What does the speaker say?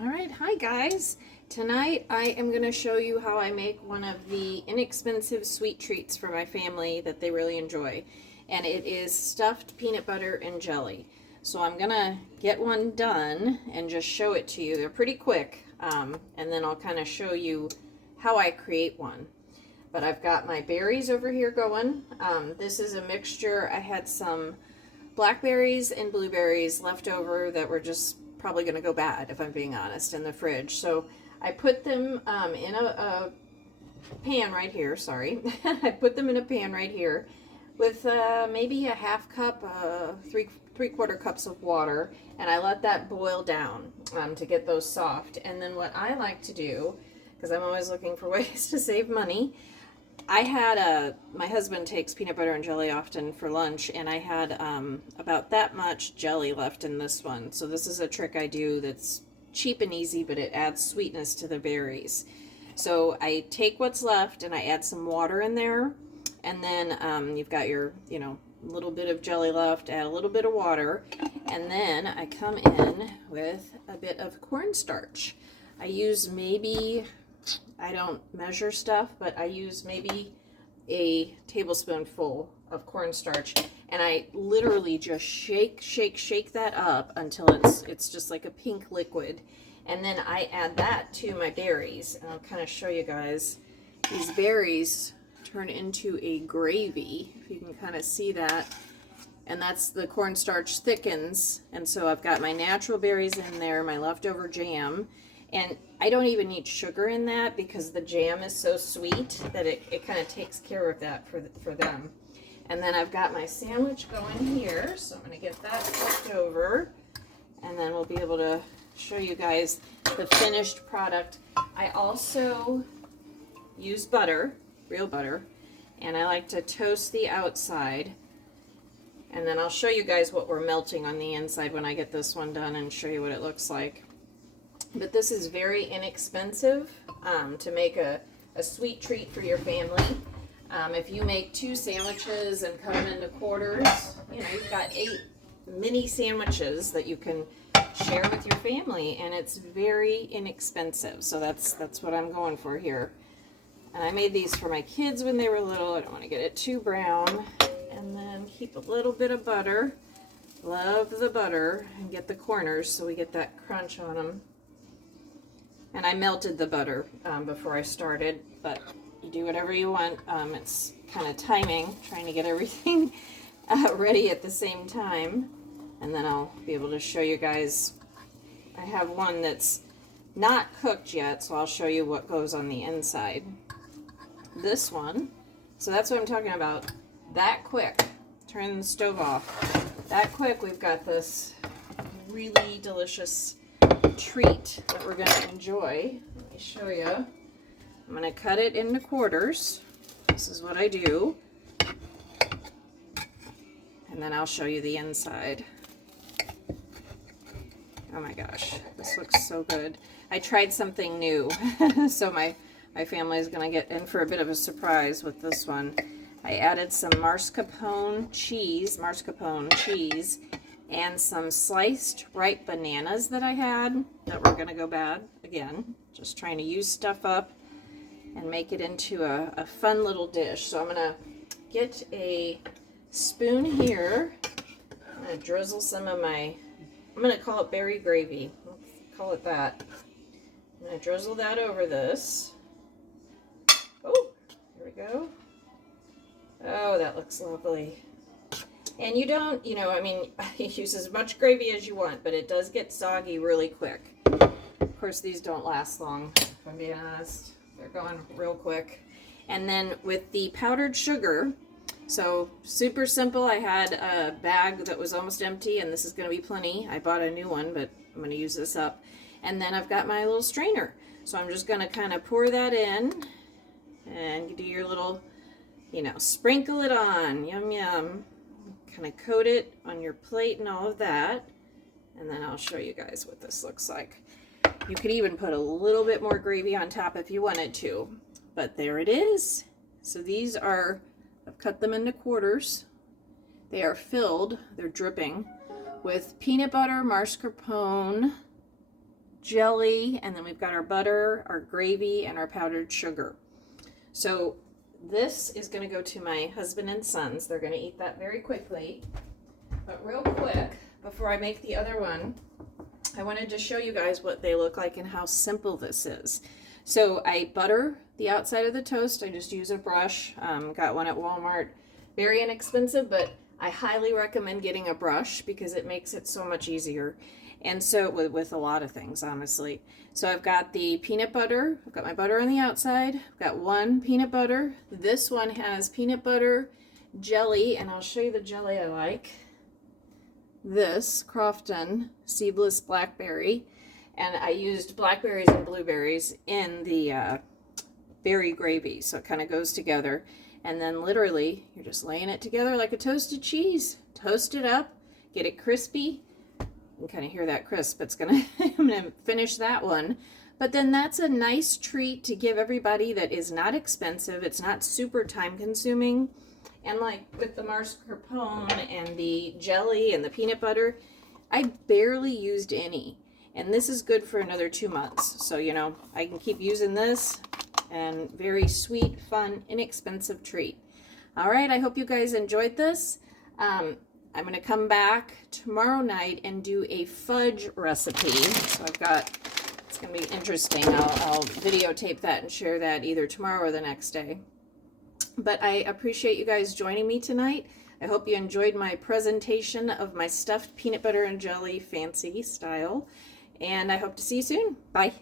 All right, hi guys. Tonight I am going to show you how I make one of the inexpensive sweet treats for my family that they really enjoy. And it is stuffed peanut butter and jelly. So I'm going to get one done and just show it to you. They're pretty quick. And then I'll kind of show you how I create one. But I've got my berries over here going. This is a mixture. I had some blackberries and blueberries left over that were just probably going to go bad, if I'm being honest, in the fridge. So I put them in a pan right here. Sorry. I put them in a pan right here with maybe a half cup, three-quarter cups of water, and I let that boil down to get those soft. And then what I like to do, because I'm always looking for ways to save money, I had my husband takes peanut butter and jelly often for lunch, and I had about that much jelly left in this one. So this is a trick I do that's cheap and easy, but it adds sweetness to the berries. So I take what's left and I add some water in there, and then you've got your, little bit of jelly left, add a little bit of water, and then I come in with a bit of cornstarch. I use maybe, I don't measure stuff, but I use maybe a tablespoonful of cornstarch, and I literally just shake that up until it's just like a pink liquid. And then I add that to my berries, and I'll kind of show you guys. These berries turn into a gravy, if you can kind of see that. And that's the cornstarch thickens, and so I've got my natural berries in there, my leftover jam, and I don't even need sugar in that because the jam is so sweet that it kind of takes care of that for them. And then I've got my sandwich going here, so I'm going to get that flipped over, and then we'll be able to show you guys the finished product. I also use butter, real butter, and I like to toast the outside. And then I'll show you guys what we're melting on the inside when I get this one done and show you what it looks like. But this is very inexpensive to make a sweet treat for your family. If you make 2 sandwiches and cut them into quarters, you've got 8 mini sandwiches that you can share with your family, and it's very inexpensive. So that's what I'm going for here. And I made these for my kids when they were little. I don't want to get it too brown. And then keep a little bit of butter. Love the butter, and get the corners so we get that crunch on them. And I melted the butter before I started, but you do whatever you want. It's kind of timing, trying to get everything ready at the same time. And then I'll be able to show you guys. I have one that's not cooked yet, so I'll show you what goes on the inside. This one, so that's what I'm talking about. That quick, turn the stove off. That quick, we've got this really delicious treat that we're going to enjoy. Let me show you. I'm going to cut it into quarters. This is what I do. And then I'll show you the inside. Oh my gosh, this looks so good. I tried something new, so my family is going to get in for a bit of a surprise with this one. I added some mascarpone cheese, and some sliced ripe bananas that I had that were going to go bad. Again, just trying to use stuff up and make it into a fun little dish. So I'm going to get a spoon here. I'm going to drizzle some of my, I'm going to call it berry gravy. Let's call it that. I'm going to drizzle that over this. Oh, here we go. Oh, that looks lovely. And you don't, use as much gravy as you want, but it does get soggy really quick. Of course, these don't last long, if I'm being honest. They're going real quick. And then with the powdered sugar, so super simple. I had a bag that was almost empty, and this is going to be plenty. I bought a new one, but I'm going to use this up. And then I've got my little strainer. So I'm just going to kind of pour that in and do your little, sprinkle it on. Yum, yum. Kind of coat it on your plate and all of that. And then I'll show you guys what this looks like. You could even put a little bit more gravy on top if you wanted to. But there it is. So these are, I've cut them into quarters. They are filled, they're dripping, with peanut butter, mascarpone, jelly, and then we've got our butter, our gravy, and our powdered sugar. So this is going to go to my husband and sons. They're going to eat that very quickly. But real quick, before I make the other one, I wanted to show you guys what they look like and how simple this is. So I butter the outside of the toast. I just use a brush. Got one at Walmart. Very inexpensive, but I highly recommend getting a brush because it makes it so much easier. And so with a lot of things, honestly. So I've got the peanut butter. I've got my butter on the outside. I've got one peanut butter. This one has peanut butter, jelly, and I'll show you the jelly I like. This Crofton seedless blackberry, and I used blackberries and blueberries in the berry gravy, so it kind of goes together. And then literally you're just laying it together like a toasted cheese. Toast it up, get it crispy. You can kind of hear that crisp. It's gonna I'm gonna finish that one. But then that's a nice treat to give everybody that is not expensive. It's not super time consuming. And like with the mascarpone and the jelly and the peanut butter, I barely used any. And this is good for another 2 months. So, you know, I can keep using this, and very sweet, fun, inexpensive treat. All right, I hope you guys enjoyed this. I'm going to come back tomorrow night and do a fudge recipe. So it's going to be interesting. I'll videotape that and share that either tomorrow or the next day. But I appreciate you guys joining me tonight. I hope you enjoyed my presentation of my stuffed peanut butter and jelly fancy style. And I hope to see you soon. Bye.